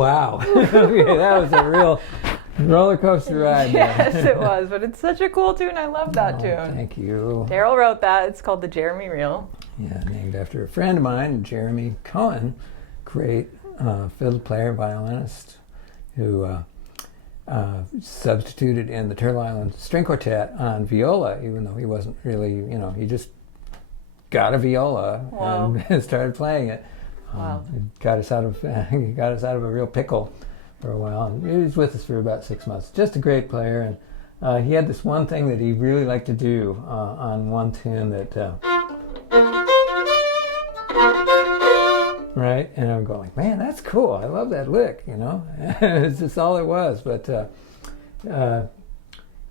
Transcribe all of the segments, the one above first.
Wow. Okay, that was a real roller coaster ride. Yes, it was. But it's such a cool tune. I love that tune. Thank you. Darol wrote that. It's called the Jeremy Reel. Yeah, named after a friend of mine, Jeremy Cohen, great fiddle player, violinist, who substituted in the Turtle Island String Quartet on viola, even though he wasn't really, he just got a viola and started playing it. It got us out of a real pickle for a while. And he was with us for about 6 months. Just a great player, and he had this one thing that he really liked to do on one tune that. Right, and I'm going, man, that's cool. I love that lick. It's just all it was. But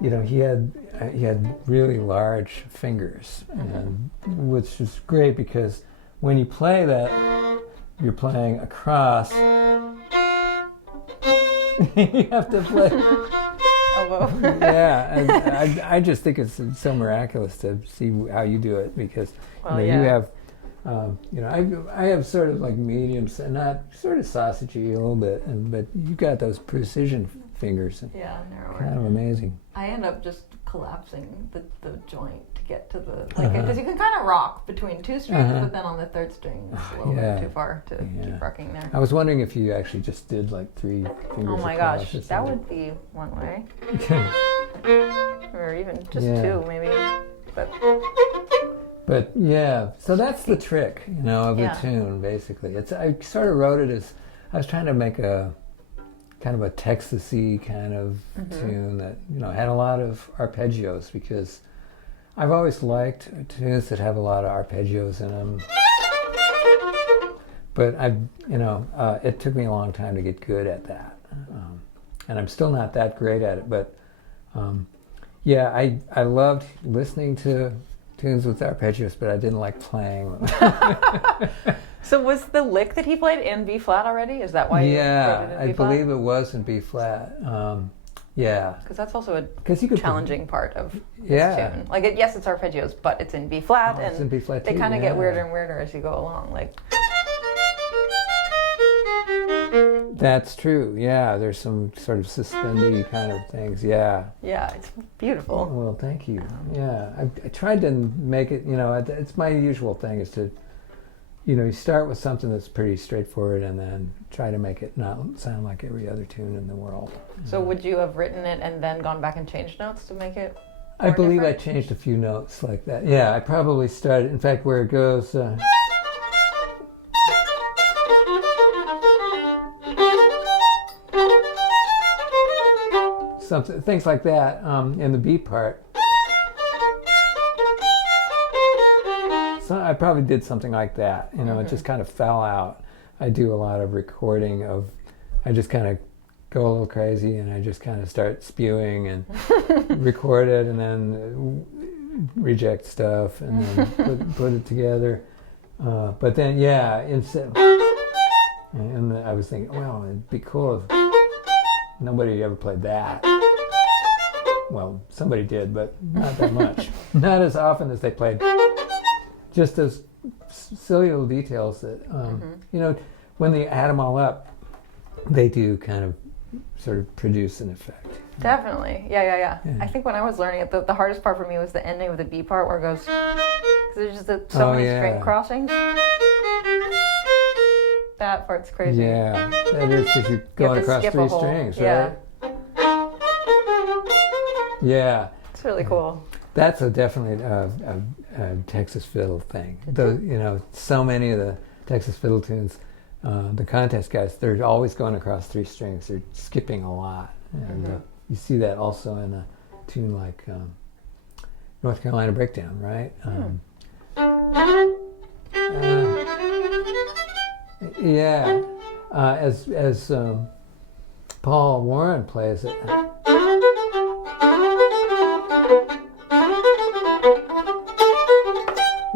he had really large fingers, and which is great because when you play that, you're playing across. You have to play. Elbow. Yeah, and I just think it's so miraculous to see how you do it because you have. I have sort of like mediums and not sort of sausagey a little bit, but you got those precision fingers. Yeah, narrower. Kind of amazing. I end up just collapsing the joint to get to the because you can kind of rock between two strings, but then on the third string it's a little bit too far to keep rocking there. I was wondering if you actually just did like 3 fingers. Oh my gosh, that would be one way, or even just 2 maybe, But yeah, so that's the trick, of the tune, basically. I sort of wrote it as, I was trying to make a kind of a Texas-y kind of tune that, had a lot of arpeggios because I've always liked tunes that have a lot of arpeggios in them. But it took me a long time to get good at that. And I'm still not that great at it, but I loved listening to tunes with arpeggios, but I didn't like playing them. So was the lick that he played in B flat already? Is that why you played it in B flat? I believe it was in B flat. Because that's also a challenging part of this tune. Like, yes, it's arpeggios, but it's in B flat, and it's in B flat they too, kind of get weirder and weirder as you go along. Like. That's true. Yeah, there's some sort of suspendy kind of things. Yeah. Yeah, it's beautiful. Well, thank you. Yeah, I tried to make it. It's my usual thing is to, you start with something that's pretty straightforward and then try to make it not sound like every other tune in the world. So would you have written it and then gone back and changed notes to make it? I believe I changed a few notes like that. Yeah, I probably started. In fact, where it goes. Things like that in the beat part. So I probably did something like that. It just kind of fell out. I do a lot of recording of. I just kind of go a little crazy and I just kind of start spewing and record it and then reject stuff and then put it together. But then instead, and I was thinking, well, it'd be cool if nobody ever played that. Well, somebody did, but not that much. Not as often as they played. Just those silly little details that, when they add them all up, they do kind of sort of produce an effect. Definitely. Yeah. I think when I was learning it, the hardest part for me was the ending of the B part where it goes, because there's just so many string crossings. That part's crazy. Yeah, that is because you're going across 3 strings, right? Yeah. It's really cool. That's definitely a Texas fiddle thing. So many of the Texas fiddle tunes, the contest guys, they're always going across 3 strings. They're skipping a lot. And you see that also in a tune like North Carolina Breakdown, right? As Paul Warren plays it.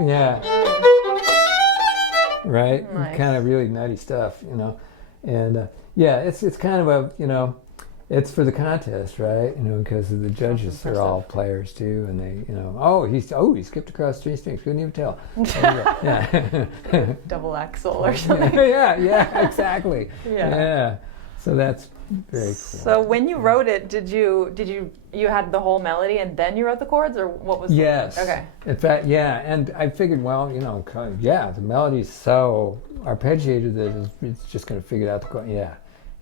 Yeah. Right? Nice. Kind of really nutty stuff, And it's kind of a, it's for the contest, right? Because the judges are all players too, and they, he skipped across 3 strings. Couldn't even tell. Double axel or something. Yeah, exactly. Yeah. So that's very cool. So when you wrote it, did you had the whole melody and then you wrote the chords, or what was? Yes. Okay. In fact, yeah, and I figured, well, the melody's so arpeggiated that it's just going to figure out the chord. Yeah,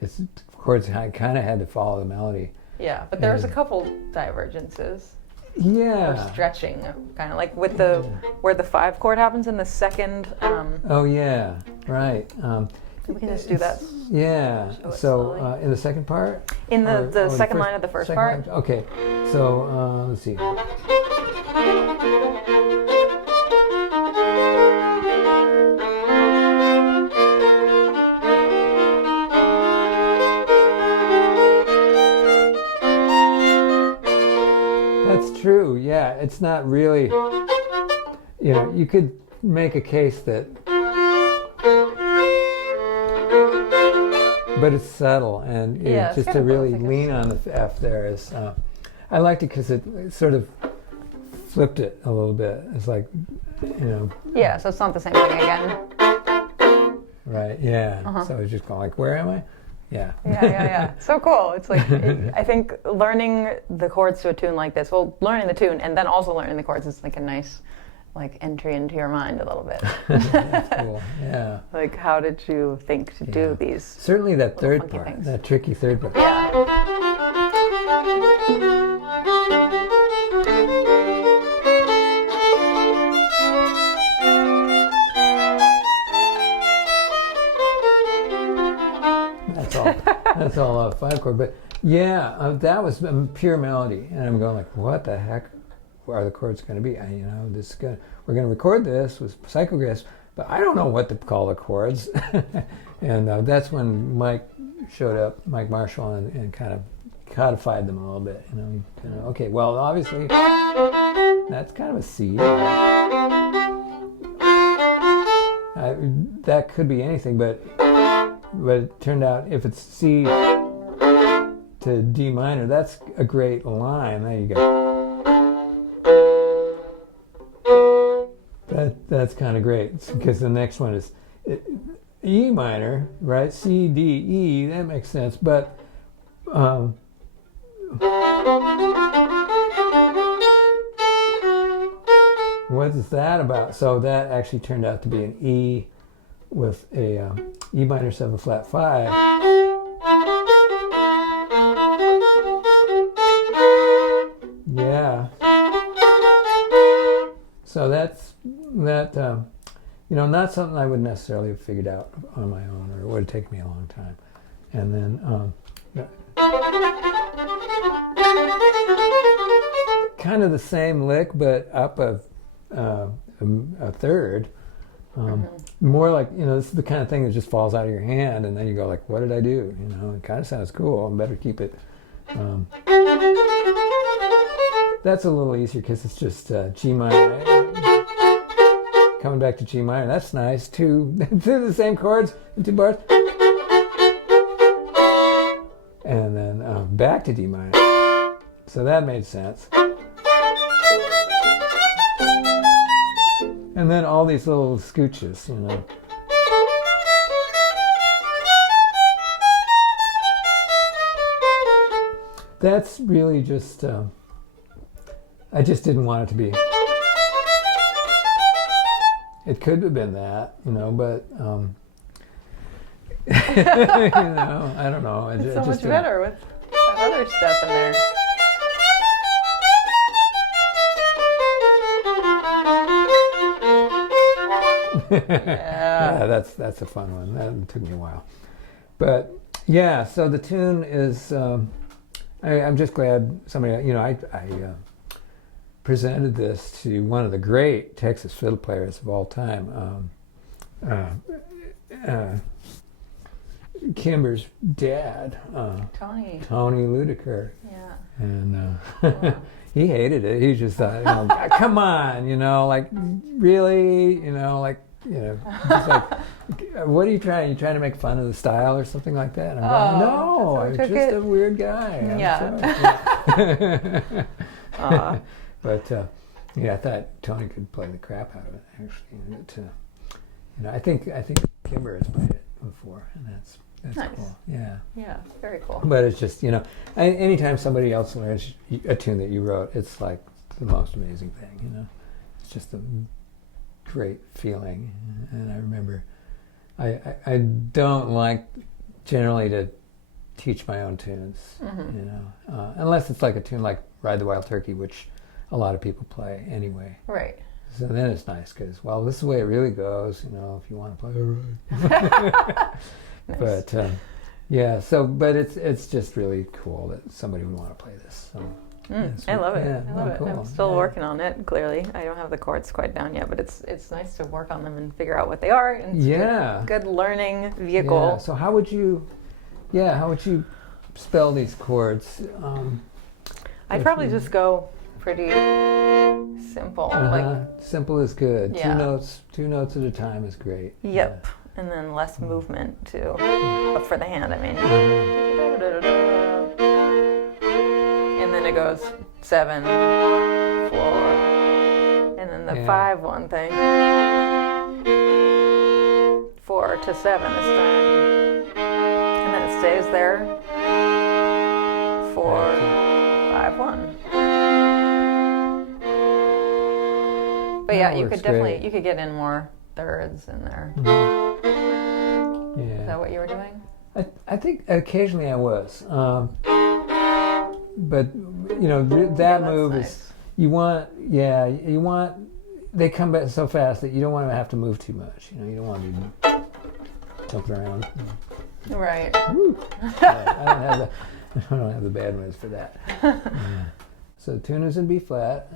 it's of course I kind of had to follow the melody. Yeah, but there's a couple divergences. Yeah. Or stretching, kind of like with where the 5 chord happens in the second. Oh yeah, right. We can just do that. Yeah. So in the second part? In the second line of the first part? Line? Okay. So let's see. That's true. Yeah. It's not really, you could make a case that, but it's subtle, and just to really lean on the F there is, I liked it because it sort of flipped it a little bit. It's like, Yeah, so it's not the same thing again. Right, yeah. So it's just going like, where am I? Yeah. Yeah. So cool. It's like, I think learning the chords to a tune like this, well, learning the tune and then also learning the chords is like a nice entry into your mind a little bit. That's cool. Yeah. Like, how did you think to do these? Certainly that third part, things. That tricky third part. Yeah. That's all 5 chord, but that was pure melody, and I'm going like, what the heck are the chords going to be? This is good. We're going to record this with psychographs, but I don't know what to call the chords. And that's when Mike showed up, Mike Marshall, and kind of codified them a little bit. Okay, well, obviously that's kind of a C. That could be anything, but it turned out if it's C to D minor, that's a great line. There you go. That's kind of great, because the next one is E minor, right? C, D, E, that makes sense, but what is that about? So that actually turned out to be an E with a E minor 7 flat 5. Yeah. So that's not something I would necessarily have figured out on my own, or it would have taken me a long time. And then kind of the same lick, but up a third. More like, this is the kind of thing that just falls out of your hand, and then you go like, what did I do? It kind of sounds cool. I better keep it. That's a little easier because it's just G minor. Coming back to G minor, that's nice. Two the same chords in 2 bars. And then back to D minor. So that made sense. And then all these little scooches, That's really just, I just didn't want it to be. It could have been that, but, I don't know. It's so much better with that other stuff in there. Yeah, that's a fun one. That took me a while, but yeah. So the tune is. I'm just glad somebody. I presented this to one of the great Texas fiddle players of all time, Kimber's dad, Tony Ludiker. Yeah. And he hated it. He just thought, come on, really, just like, what are you trying? You trying to make fun of the style or something like that? And I'm going, no, I'm just a weird guy. Yeah. But I thought Tony could play the crap out of it. Actually, I think Kimber has played it before, and That's nice. cool. Yeah. Yeah, very cool. But it's just, anytime somebody else learns a tune that you wrote, it's like the most amazing thing, It's just a great feeling. And I remember, I don't like generally to teach my own tunes, unless it's like a tune like Ride the Wild Turkey, which a lot of people play anyway. Right. So then it's nice because, well, this is the way it really goes, if you want to play it right. Nice. But, yeah, but it's just really cool that somebody would want to play this. So, I love it. Yeah, I love it. cool. I'm still working on it, clearly. I don't have the chords quite down yet, but it's nice to work on them and figure out what they are. And it's good learning vehicle. Yeah. So how would you spell these chords? I'd probably just go pretty simple. Simple is good. Yeah. Two notes at a time is great. Yep. And then less movement too, for the hand, I mean. And then it goes 7, 4, and then the 5-1 thing. 4 to 7 this time. And then it stays there. 4, 5-1. But yeah, you could definitely, you could get in more thirds in there. Yeah. Is that what you were doing? I think occasionally I was. But, that move nice. is, they come back so fast that you don't want to have to move too much. You don't want to be jumping around. Right. Yeah, I don't have the bad moves for that. So tune is in B flat.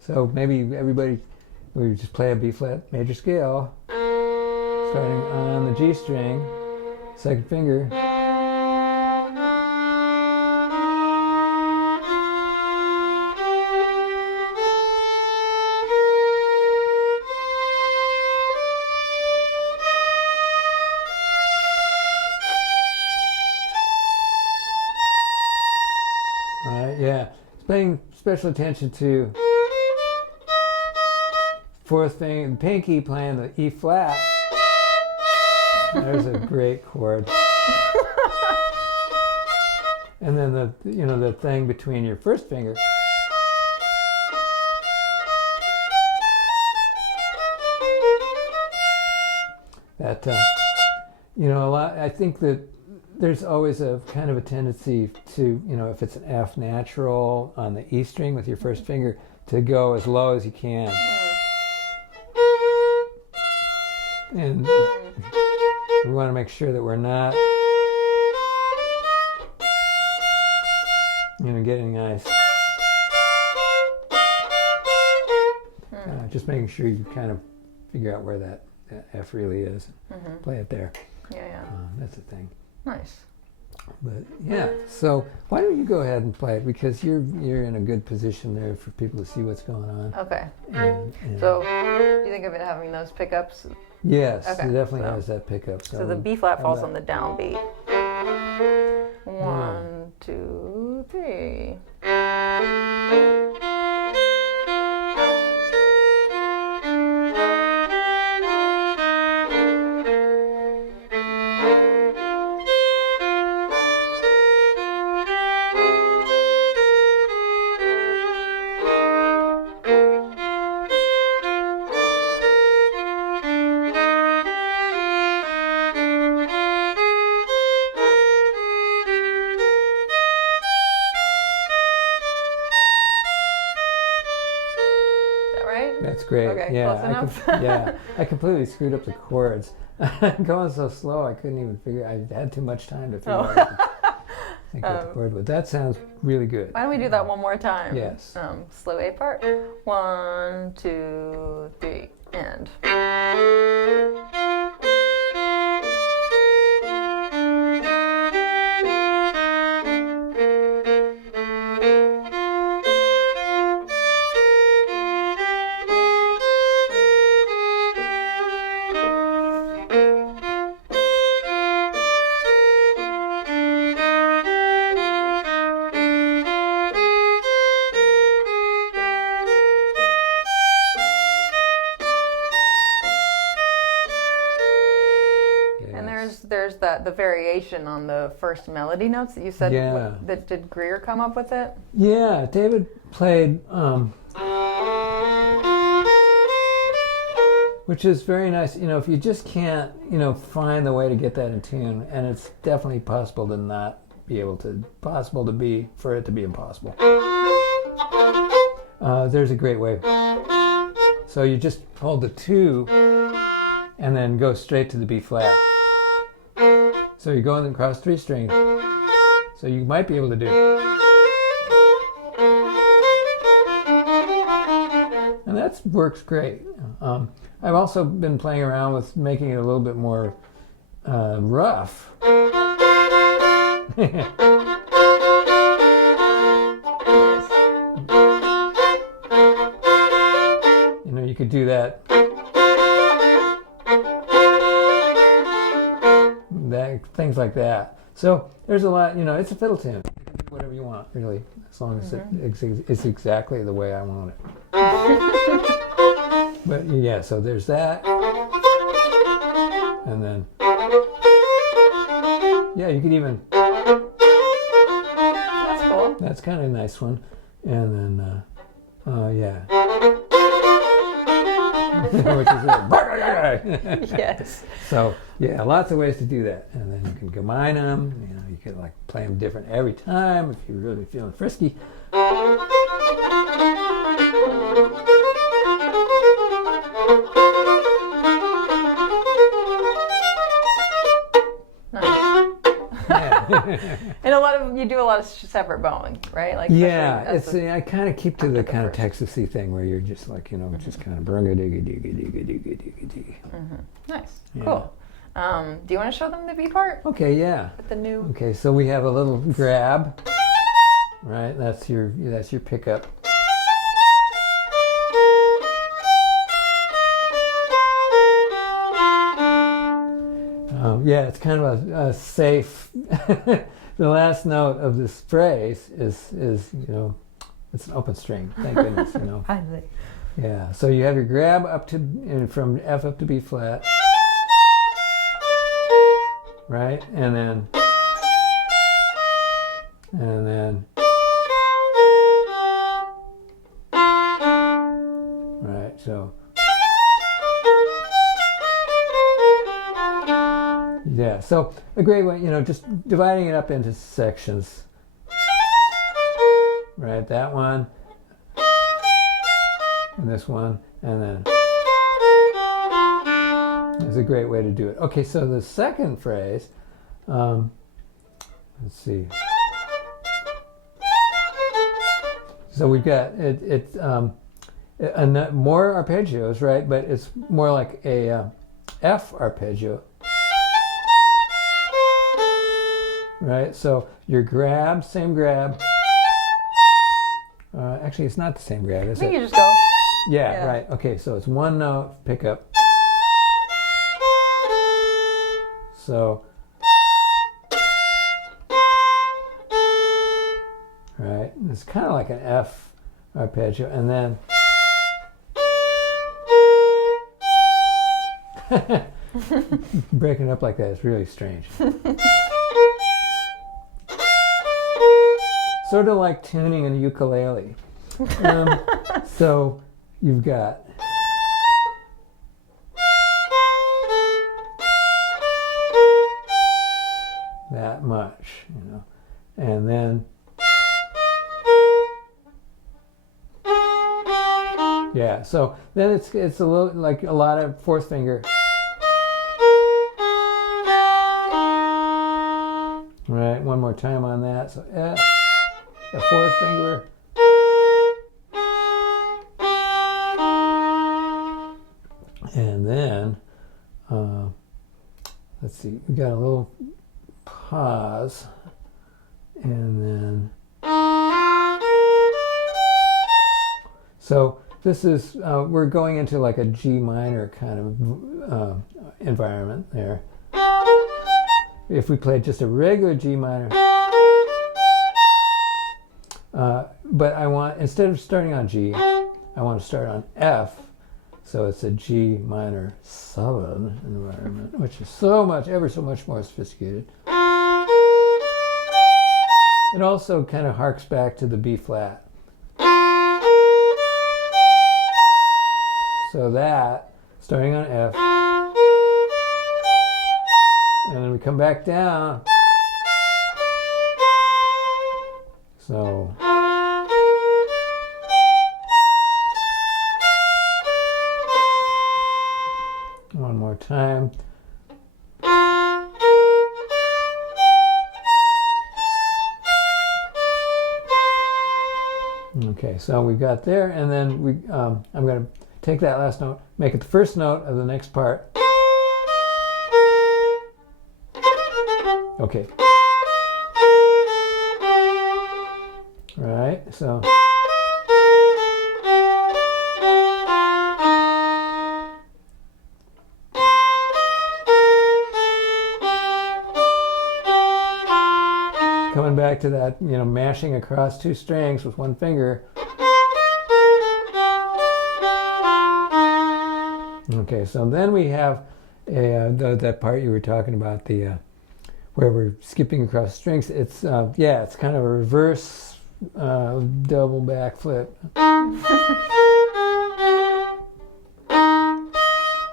So maybe we just play a B flat major scale, starting on the G string, second finger. Paying special attention to fourth finger, pinky playing the E flat. There's a great chord. And then the thing between your first finger. That a lot. I think that there's always a kind of a tendency to, if it's an F natural on the E string with your first finger, to go as low as you can. And we want to make sure that we're not, getting nice. Just making sure you kind of figure out where that F really is. Play it there. Yeah. That's the thing. Nice. But yeah, so why don't you go ahead and play it, because you're in a good position there for people to see what's going on. Okay. And so, do you think of it having those pickups? Yes, okay. It definitely has that pickup. So the B flat falls on the downbeat. 1, 2, 3. That's great. Okay, Yeah, close enough? I completely screwed up the chords. I'm going so slow, I couldn't even figure. I had too much time to figure out what the chord was. That sounds really good. Why don't we do that one more time? Yes. Slow A part. 1, 2, 3, and. there's the variation on the first melody notes that you said. Yeah. Did Grier come up with it? Yeah, David played, which is very nice. You know, if you just can't, you know, find the way to get that in tune, and it's definitely possible to not be able to, for it to be impossible. There's a great way. So you just hold the 2 and then go straight to the B flat. So you're going across 3 strings. So you might be able to do. And that works great. I've also been playing around with making it a little bit more rough. You know, you could do that. Things like that. So there's a lot, you know, it's a fiddle tune. Whatever you want, really, as long as it's exactly the way I want it. But yeah, so there's that. And then, yeah, you could even. That's cool. That's kind of a nice one. And then, yeah. Which is it. Yes. So yeah, lots of ways to do that, and then you can combine them. You know, you can like play them different every time if you're really feeling frisky. And you do a lot of separate bowing, right? Like yeah, I kind of keep to the kind of Texasy thing where you're just like, you know, just kind of brunga digga digga digga digga digga digga. Nice, yeah. Cool. Do you want to show them the B part? Okay, yeah. With the new. Okay, so we have a little grab, right? That's your pickup. Yeah, it's kind of a safe. The last note of this phrase is you know, it's an open string. Thank goodness, you know. Yeah, so you have your grab up to from F up to B flat, right, and then right. So. Yeah, so a great way, you know, just dividing it up into sections. Right, that one, and this one, and then is a great way to do it. Okay, so the second phrase, let's see. So we've got more arpeggios, right? But it's more like a F arpeggio. Right, so your grab, same grab. Actually, it's not the same grab, is it? I think you just go. Yeah, right. Okay, so it's one note pickup. So, right, it's kind of like an F arpeggio, and then breaking up like that is really strange. Sort of like tuning a ukulele. So you've got that much, you know, and then yeah. So then it's a little like a lot of fourth finger. Right, one more time on that. So F. The fourth finger. And then, let's see, we got a little pause. And then, so this is, we're going into like a G minor kind of environment there. If we played just a regular G minor, but I want, instead of starting on G, I want to start on F. So it's a G minor 7 environment, which is ever so much more sophisticated. It also kind of harks back to the B flat. So that, starting on F, and then we come back down. So one more time. Okay, so we got there, and then I'm going to take that last note, make it the first note of the next part. Okay. Right, so. Coming back to that, mashing across two strings with one finger. Okay, so then we have that part you were talking about, where we're skipping across strings. It's it's kind of a reverse double backflip.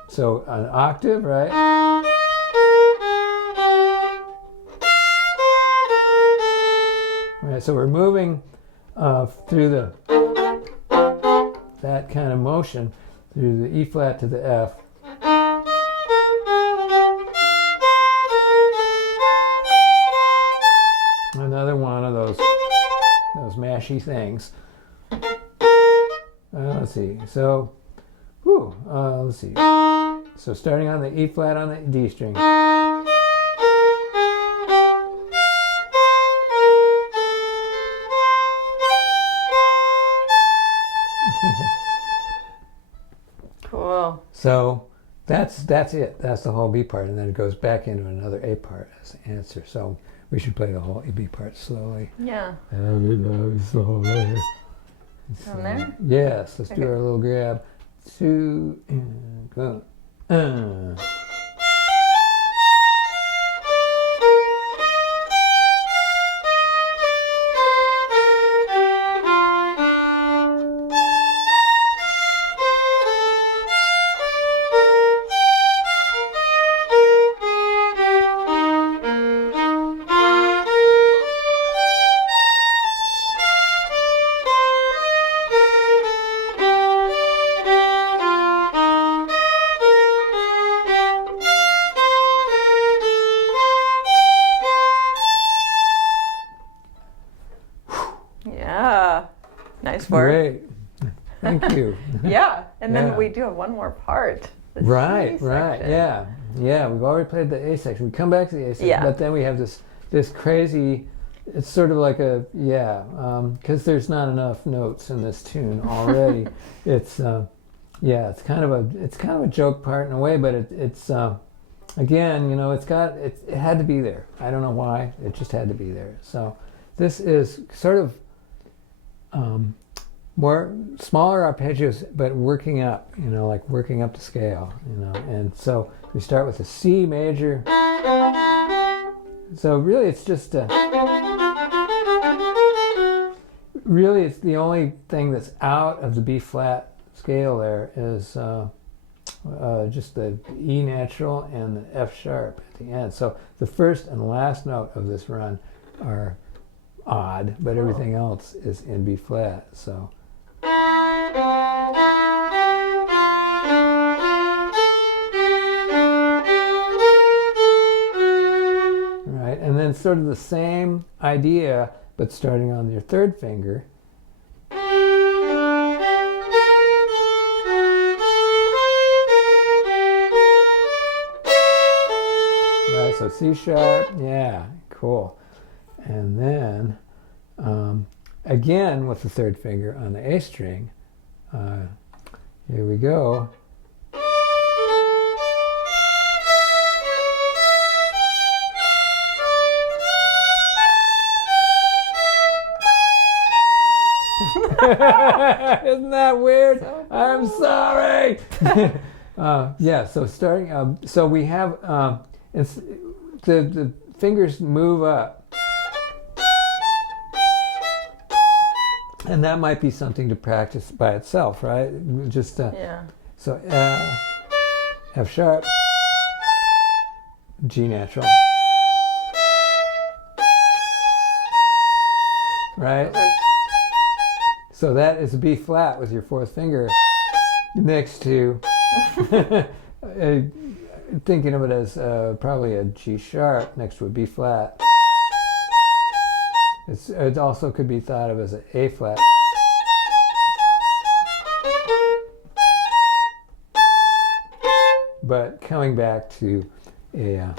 So an octave, right? Right, so we're moving through that kind of motion through the E flat to the F. Another one of those mashy things. Let's see. So, let's see. So starting on the E flat on the D string. Cool. So that's it. That's the whole B part, and then it goes back into another A part as the answer. So we should play the whole B part slowly. Yeah. Slow there. From there? Yes. Let's do our little grab. 2 and go. Yeah. Nice work. Great. Thank you. Yeah. And then we do have one more part. Right. Yeah. We've already played the A section. We come back to the A section, but then we have this crazy. It's sort of like because there's not enough notes in this tune already. It's kind of a joke part in a way, but it's again, it had to be there. I don't know why. It just had to be there. So this is sort of more smaller arpeggios, but working up, like working up the scale, and so we start with a C major. So really it's just really it's the only thing that's out of the B flat scale there is just the E natural and the F sharp at the end. So the first and last note of this run are odd, but everything else is in B flat. So right, and then sort of the same idea, but starting on your third finger. Right, so C sharp, yeah, cool. And then again with the third finger on the A string, here we go. Isn't that weird? I'm sorry. Yeah. So starting. So we have. It's the fingers move up, and that might be something to practice by itself, right? Just Yeah. So F sharp, G natural, right? So that is a B flat with your fourth finger next to, thinking of it as probably a G sharp next to a B flat. It also could be thought of as an A flat. But coming back to an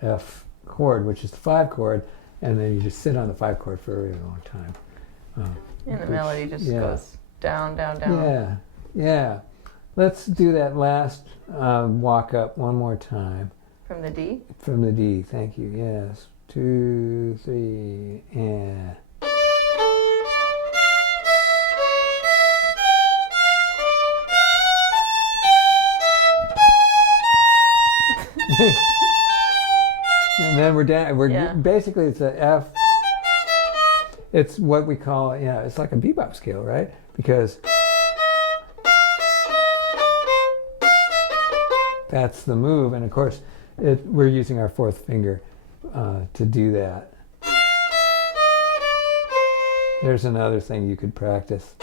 F chord, which is the 5 chord, and then you just sit on the 5 chord for a really long time. And the melody just goes down, down, down. Yeah, yeah. Let's do that last walk up one more time. From the D? From the D, thank you, yes. 2, 3, and... And then we're down. Basically, it's a F. It's what we call, it's like a bebop scale, right? Because that's the move, and of course, we're using our fourth finger to do that. There's another thing you could practice.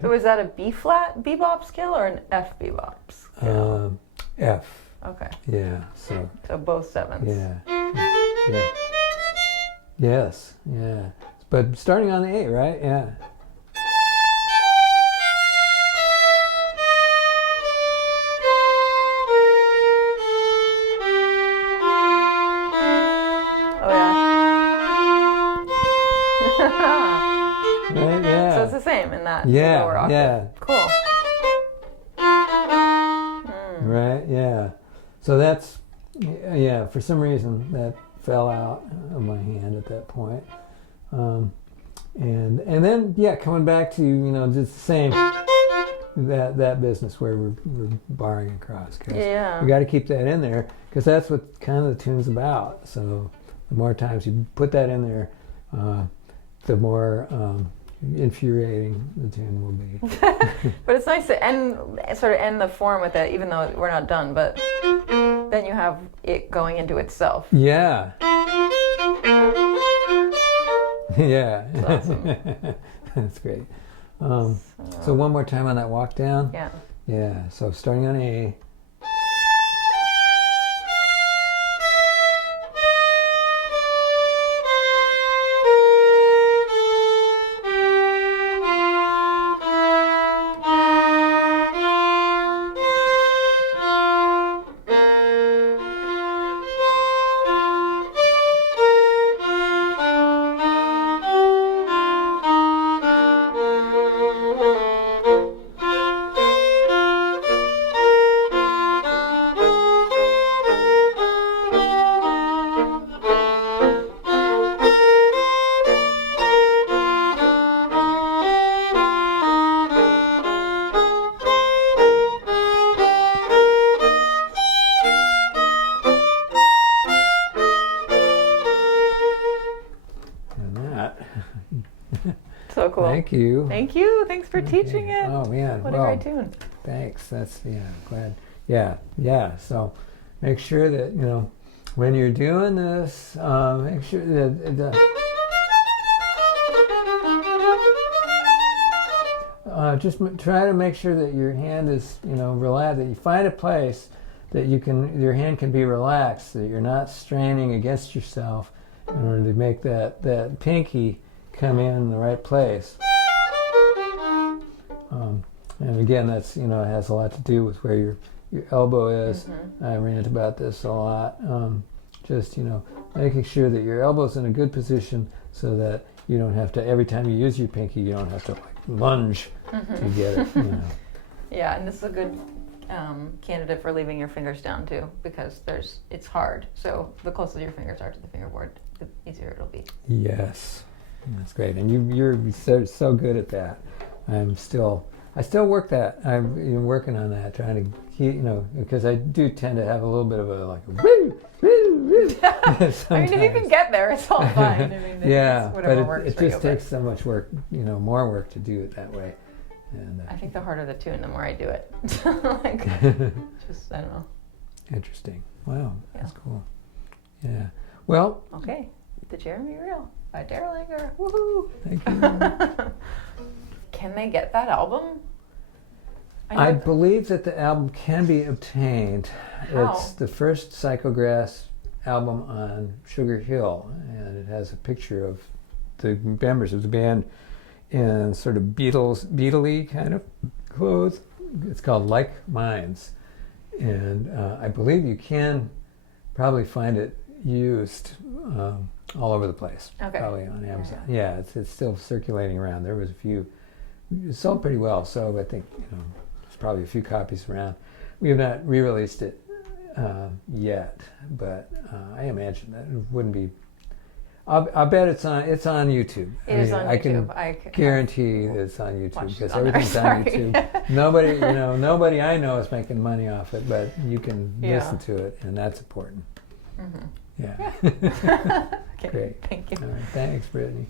So is that a B flat bebop scale or an F bebop scale? F. Okay. Yeah. So both sevenths. Yeah. Yeah. Yes. Yeah. But starting on the A, right? Yeah. Oh yeah. Right, yeah. So it's the same in that Yeah, lower octave. yeah. Cool. Right, yeah. So that's, for some reason that fell out of my hand at that point. And then, coming back to, just the same, that business where we're barring across. Yeah. We got to keep that in there, because that's what kind of the tune's about. So the more times you put that in there, the more infuriating the tune will be. But it's nice to end the form with it, even though we're not done, but then you have it going into itself. Yeah. Yeah. That's awesome. That's great. So one more time on that walk down. Yeah. Yeah. So starting on A. So cool. Thank you. Thank you. Thanks for teaching it. Oh man. What a great tune. Thanks. That's glad. Yeah. So make sure that when you're doing this, make sure that just try to make sure that your hand is relaxed. That you find a place that your hand can be relaxed. That you're not straining against yourself in order to make that pinky come in the right place. And again, that's it has a lot to do with where your elbow is. Mm-hmm. I rant about this a lot. Just making sure that your elbow's in a good position so that you don't have to, every time you use your pinky, you don't have to lunge to get it. Yeah, and this is a good candidate for leaving your fingers down too, because it's hard. So the closer your fingers are to the fingerboard, the easier it'll be. Yes, that's great, and you're so good at that. I still work that. I'm working on that, trying to keep, because I do tend to have a little bit of a woo, woo, woo. I mean, if you can get there, it's all fine. I mean, yeah, whatever but works it for you, just takes so much work, more work to do it that way. And I think the harder the tune, the more I do it. Just, I don't know. Interesting. Wow, that's cool. Yeah. Well. Okay. The Jeremy Reel by Darol Anger. Woohoo! Thank you. Can they get that album? I believe that the album can be obtained. How? It's the first Psychograss album on Sugar Hill, and it has a picture of the members of the band in sort of Beatle-y kind of clothes. It's called Like Minds, and I believe you can probably find it used all over the place. Okay. Probably on Amazon. Yeah, it's still circulating around. There was a few. It sold pretty well, so I think there's probably a few copies around. We have not re-released it yet, but I imagine that it wouldn't be. I'll bet it's on YouTube. It is on YouTube. I can guarantee that it's on YouTube because everything's on YouTube. Nobody I know is making money off it, but you can listen to it, and that's important. Mm-hmm. Yeah. Okay. Great. Thank you. All right. Thanks, Brittany.